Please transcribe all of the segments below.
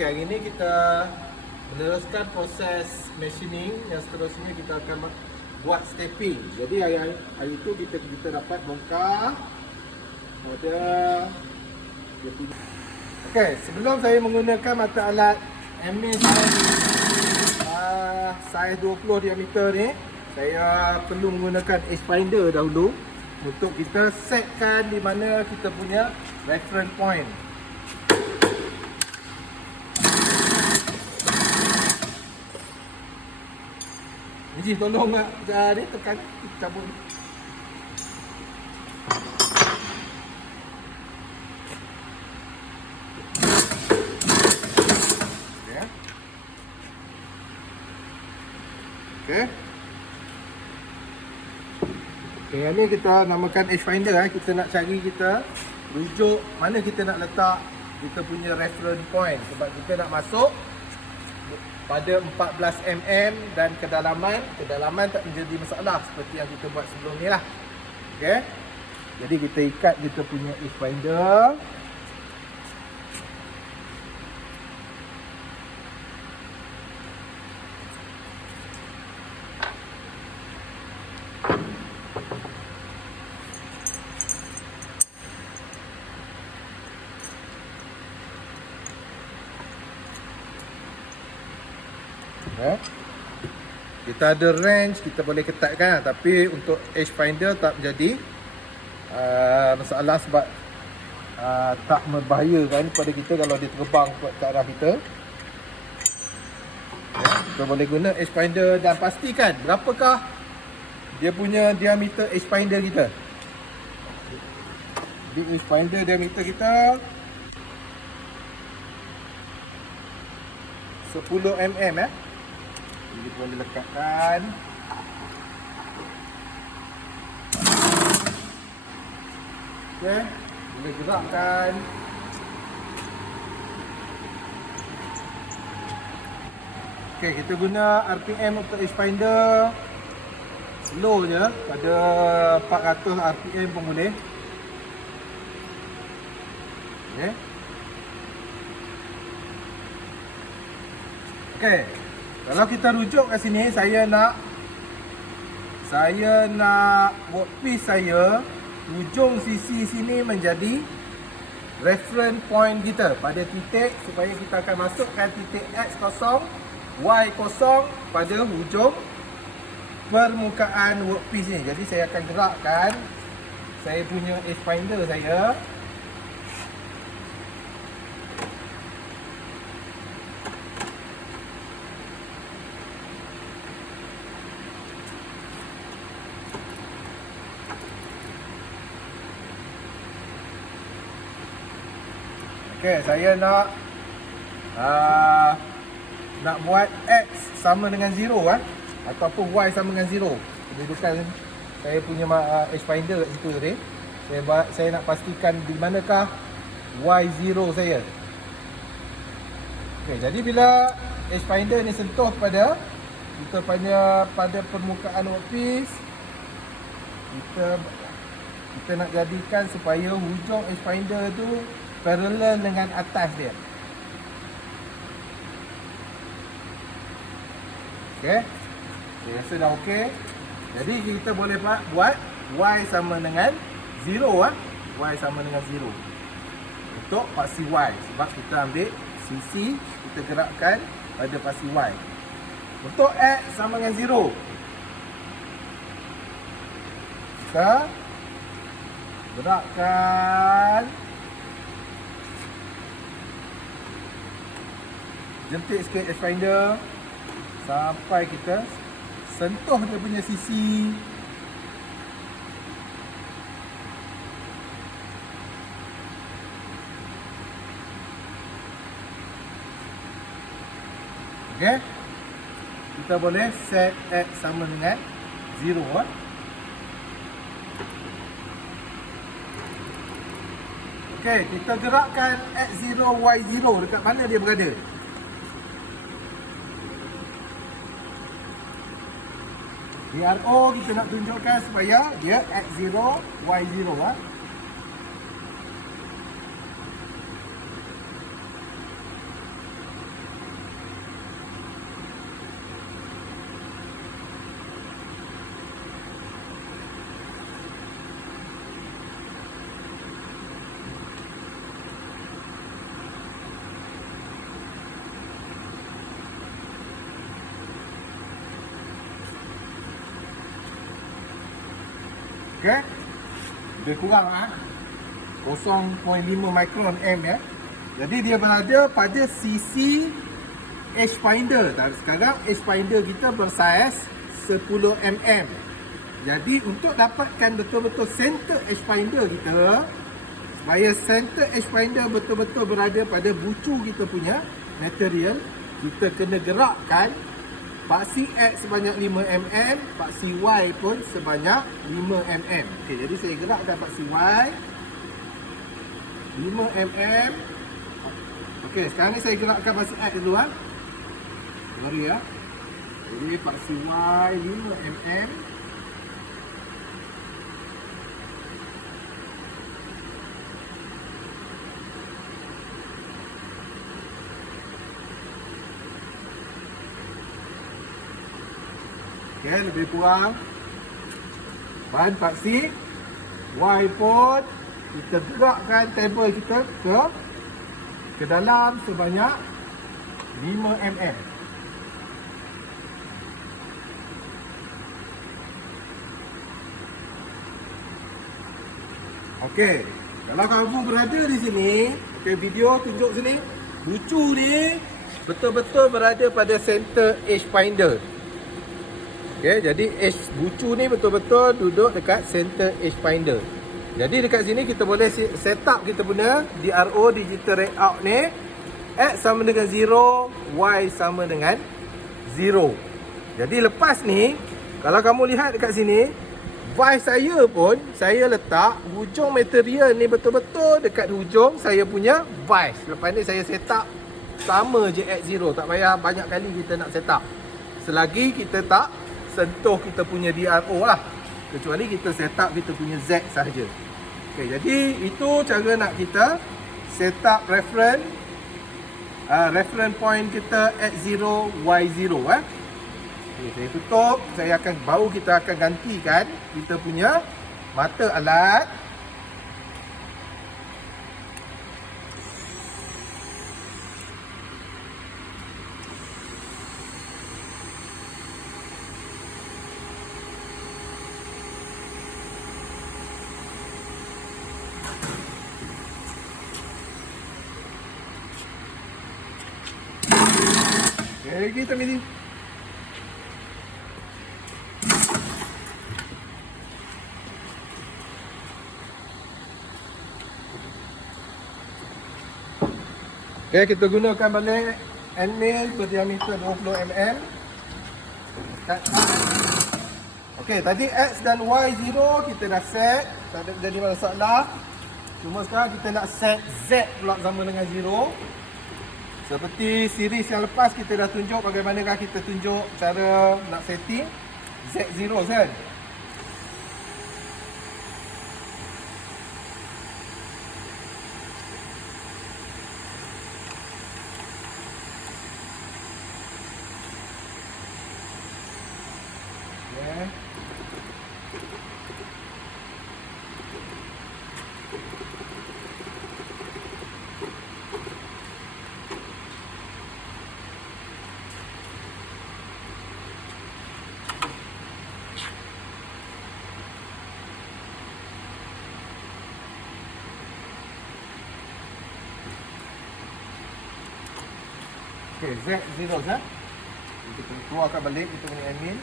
Okey, hari ini kita meneruskan proses machining. Yang seterusnya kita akan buat stepping. Jadi hari itu kita dapat bongkar pada dia punya. Okey, sebelum saya menggunakan mata alat MS saiz 20 diameter ni, saya perlu menggunakan edge finder dahulu untuk kita setkan di mana kita punya reference point. Ji, tolong nak ni tekan cabut. Okey. Okey. Okey, ni kita namakan edge finder. Kita nak cari kita rujuk mana kita nak letak kita punya reference point, sebab kita nak masuk pada 14 mm dan kedalaman tak menjadi masalah seperti yang kita buat sebelum ni lah. Okey. Jadi kita ikat kita punya edge finder. Kita ada range, kita boleh ketatkan, tapi untuk edge finder tak menjadi masalah sebab tak membahayakan kepada kita kalau dia terbang ke arah kita. Kita boleh guna edge finder dan pastikan berapakah dia punya diameter edge finder kita. Di edge finder diameter kita 10 mm Jadi boleh lekatkan. Okey, boleh gerakkan. Okey, kita guna RPM untuk edge finder slow je, pada 400 RPM pun boleh. Okey. Okey. Kalau kita rujuk kat sini, saya nak workpiece saya hujung sisi sini menjadi reference point kita pada titik, supaya kita akan masukkan titik X0, Y0 pada hujung permukaan workpiece ni. Jadi saya akan gerakkan saya punya edge finder saya. Okey, saya nak buat X sama dengan 0 ataupun Y sama dengan 0. Kedudukan saya punya edge finder kat situ tadi. Saya nak pastikan di manakah Y0 saya. Okey, jadi bila edge finder ni sentuh pada permukaan workpiece, kita nak jadikan supaya hujung edge finder tu parallel dengan atas dia. Okey. Saya rasa dah okey. Jadi kita boleh buat Y sama dengan 0 Y sama dengan 0 untuk paksi Y, sebab kita ambil sisi, kita gerakkan pada paksi Y. Untuk X sama dengan 0, kita gerakkan jentik sikit edge finder sampai kita sentuh dia punya sisi. Okey. Kita boleh set X sama dengan 0 Okey, kita gerakkan X0, Y0 dekat mana dia berada. Di RO kita nak tunjukkan supaya dia X0, Y0 Okey. Lebih kurang 0.5 micron M ya. Jadi dia berada pada sisi edge finder. Dan sekarang edge finder kita bersaiz 10 mm. Jadi untuk dapatkan betul-betul center edge finder kita, supaya center edge finder betul-betul berada pada bucu kita punya material, kita kena gerakkan paksi X sebanyak 5 mm, paksi Y pun sebanyak 5 mm. Okey, jadi saya gerakkan paksi Y 5 mm. Okey, sekarang ni saya gerakkan paksi X dulu Mari ya. Jadi paksi Y 5 mm. Okay, lebih kurang bahan paksi Y pun kita gerakkan table kita ke dalam sebanyak 5 mm. Okey, kalau kamu berada di sini, okey, video tunjuk sini, bucu ni betul-betul berada pada center edge finder. Okey, jadi edge bucu ni betul-betul duduk dekat center edge finder. Jadi dekat sini kita boleh set up kita punya DRO digital readout ni. X sama dengan 0, Y sama dengan 0. Jadi lepas ni, kalau kamu lihat dekat sini, vice saya pun saya letak hujung material ni betul-betul dekat hujung saya punya vice. Lepas ni saya set up sama je X0, tak payah banyak kali kita nak set up. Selagi kita tak sentuh kita punya DRO lah, kecuali kita set up kita punya Z sahaja. Okey, jadi itu cara nak kita set up reference point kita X0 Y0 Okay, saya tutup. Baru kita akan gantikan kita punya mata alat. Okay, kita mesti okay, kita gunakan balik end mill berdiameter 20 mm. Okey, tadi X dan Y0 kita dah set, tak ada jadi masalah. Cuma sekarang kita nak set Z pula sama dengan 0. Seperti series yang lepas kita dah tunjuk bagaimanakah kita tunjuk cara nak setting Z0 kan. Okey, Z0 kita keluarkan balik kita punya admin.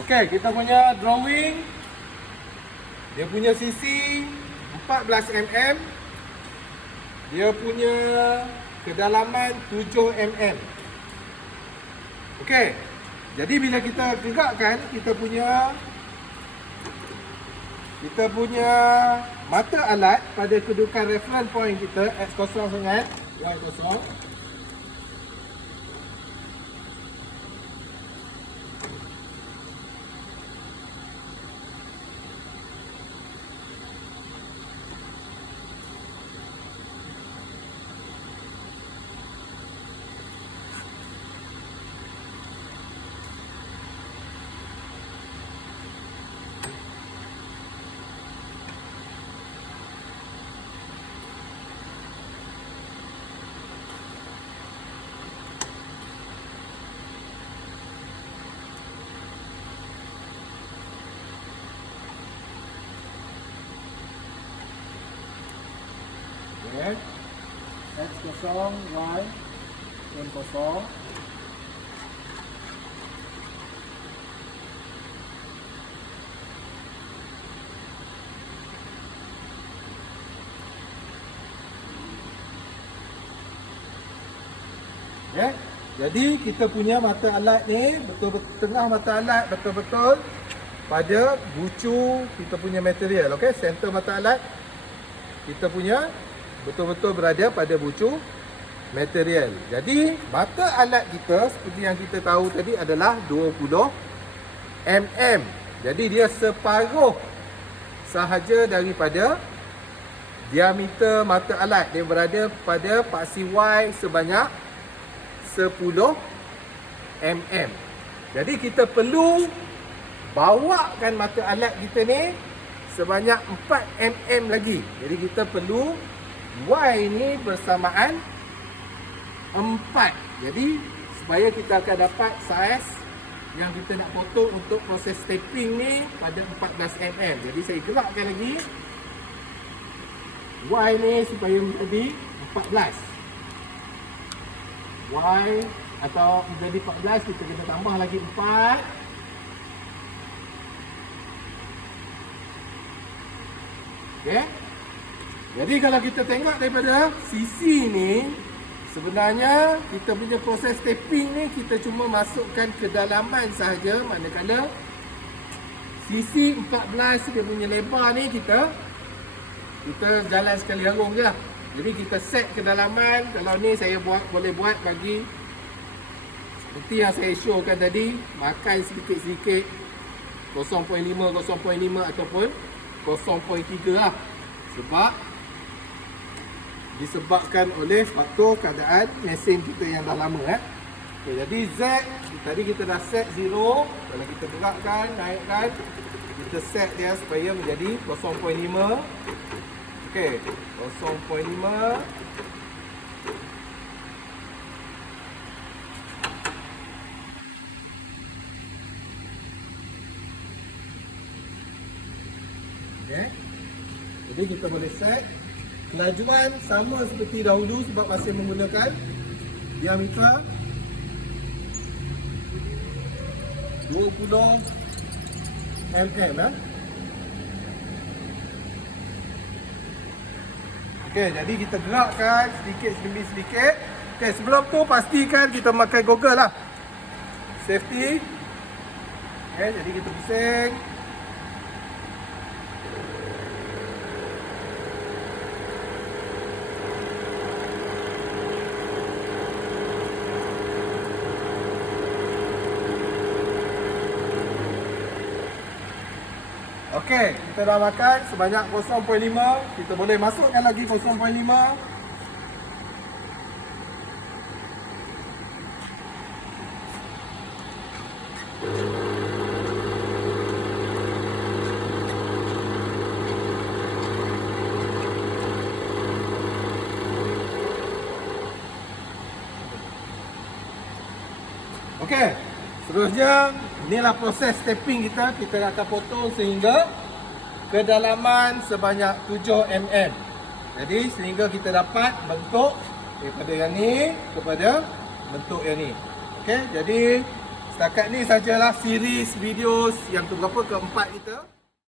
Okey, kita punya drawing, dia punya sisi 14 mm, dia punya kedalaman 7 mm. Okey, jadi bila kita gerakkan kita punya mata alat pada kedudukan reference point kita X0 dengan Y0. Okay. X kosong, Y pun kosong. Okay. Jadi kita punya mata alat ni betul-betul tengah mata alat betul-betul pada bucu kita punya material. Okey, center mata alat kita punya betul-betul berada pada bucu material. Jadi mata alat kita seperti yang kita tahu tadi adalah 20 mm. Jadi dia separuh sahaja daripada diameter mata alat. Dia berada pada paksi Y sebanyak 10 mm. Jadi kita perlu bawakan mata alat kita ni sebanyak 4 mm lagi. Jadi kita perlu Y ni bersamaan 4. Jadi supaya kita akan dapat saiz yang kita nak potong untuk proses taping ni pada 14 mm. Jadi saya gerakkan lagi Y ni supaya menjadi 14. Y atau menjadi 14, kita kena tambah lagi 4. Okay. Jadi kalau kita tengok daripada sisi ni, sebenarnya kita punya proses taping ni kita cuma masukkan kedalaman sahaja, manakala sisi 14 dia punya lebar ni kita jalan sekali harung je lah. Jadi kita set kedalaman. Kalau ni saya boleh buat bagi seperti yang saya showkan tadi, makan sedikit-sedikit 0.5 ataupun 0.3 lah. Sebab disebabkan oleh faktor keadaan mesin kita yang dah lama okay, jadi Z tadi kita dah set 0. Kalau kita gerakkan, naikkan, kita set dia supaya menjadi 0.5. Okey, 0.5. Okay. Jadi kita boleh set kelajuan sama seperti dahulu sebab masih menggunakan diameter 20 mm. Okey, jadi kita gerakkan sedikit demi sedikit. Okey, sebelum tu pastikan kita pakai goggle lah. Safety. Okey, jadi kita pusing. Okey, kita dah makan sebanyak 0.5. Kita boleh masukkan lagi 0.5. Okey, seterusnya inilah proses taping kita. Kita akan potong sehingga kedalaman sebanyak 7 mm. Jadi sehingga kita dapat bentuk daripada yang ni kepada bentuk yang ni. Okey, jadi setakat ni sajalah series video yang keberapa, keempat kita.